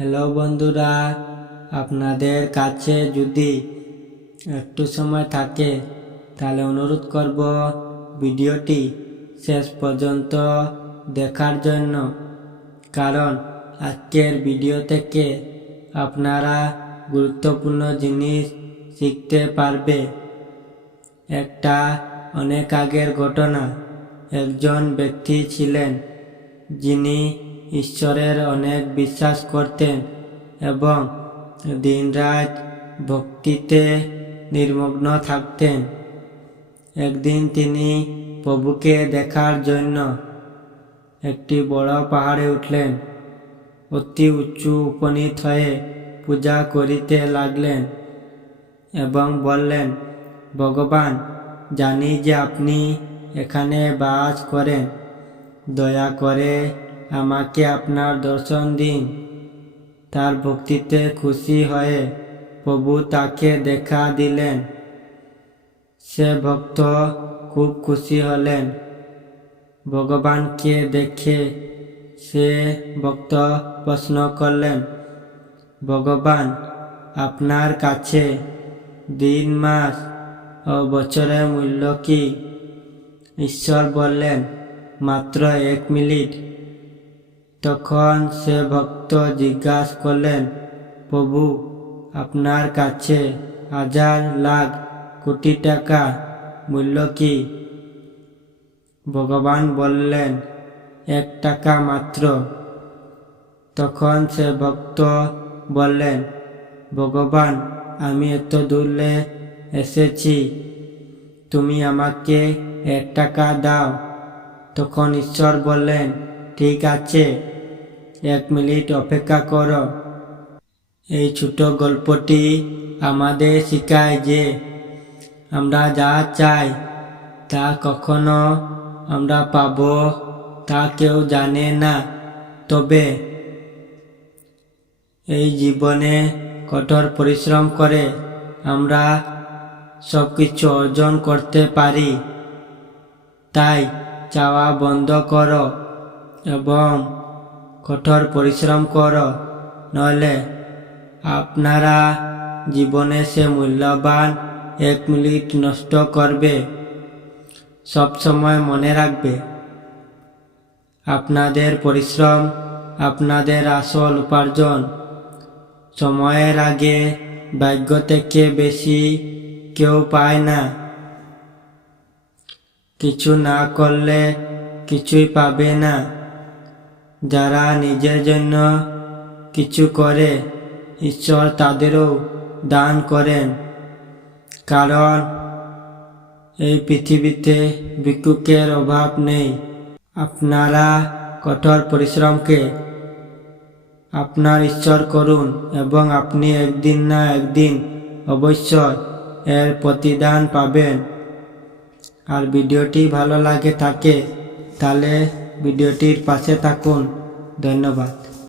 Hello বন্ধুরা, আপনাদের কাছে যদি একটু সময় থাকে তাহলে অনুরোধ করব ভিডিওটি শেষ পর্যন্ত দেখার জন্য। কারণ আজকের ভিডিও থেকে আপনারা গুরুত্বপূর্ণ জিনিস শিখতে পারবে। একটা অনেক আগের ঘটনা। একজন ব্যক্তি ছিলেন যিনি ঈশ্বরের অনেক বিশ্বাস করতেন এবং দিনরাত ভক্তিতে নির্মগ্ন থাকতেন। একদিন তিনি প্রভুকে দেখার জন্য একটি বড় পাহাড়ে উঠলেন। অতি উঁচু উপনীত হয়ে পূজা করিতে লাগলেন এবং বললেন, ভগবান, জানি যে আপনি এখানে বাস করেন। দয়া করে আমাকে আপনার দর্শন দিন। তার ভক্তিতে খুশি হয়ে প্রভু তাকে দেখা দিলেন। সে ভক্ত খুব খুশি হলেন। ভগবানকে দেখে সে ভক্ত প্রশ্ন করলেন, ভগবান, আপনার কাছে দিন, মাস ও বছরের মূল্য কি? ঈশ্বর বললেন, মাত্র 1 মিনিট। তখন সে ভক্ত জিজ্ঞাসা করলেন, প্রভু, আপনার কাছে 1000 লাখ কোটি টাকা মূল্য কি? ভগবান বললেন, 1 টাকা মাত্র। তখন সে ভক্ত বললেন, ভগবান, আমি এত দূরে এসেছি, তুমি আমাকে 1 টাকা দাও। তখন ঈশ্বর বললেন, ঠিক আছে, 1 মিনিট অপেক্ষা করো। এই ছোট গল্পটি আমাদের শেখায় যে আমরা যা চাই তা কখনো আমরা পাবো তা কেউ জানে না। তবে এই জীবনে কঠোর পরিশ্রম করে আমরা সবকিছু অর্জন করতে পারি। তাই চাওয়া বন্ধ করো এবং কঠোর পরিশ্রম করো, নইলে আপনারা জীবনে সে মূল্যবান 1 মিনিট নষ্ট করবে। সবসময় মনে রাখবে, আপনাদের পরিশ্রম আপনাদের আসল উপার্জন। সময়ের আগে ভাগ্য থেকে বেশি কেউ পায় না। কিছু না করলে কিছুই পাবে না। যারা নিজের জন্য কিছু করে, ঈশ্বর তাদেরও দান করেন। কারণ এই পৃথিবীতে ভিক্ষুকের অভাব নেই। আপনারা কঠোর পরিশ্রমকে আপনার ঈশ্বর করুন এবং আপনি একদিন না একদিন অবশ্যই এর প্রতিদান পাবেন। আর ভিডিওটি ভালো লাগে থাকে তাহলে ভিডিওটির পাশে থাকুন। ধন্যবাদ।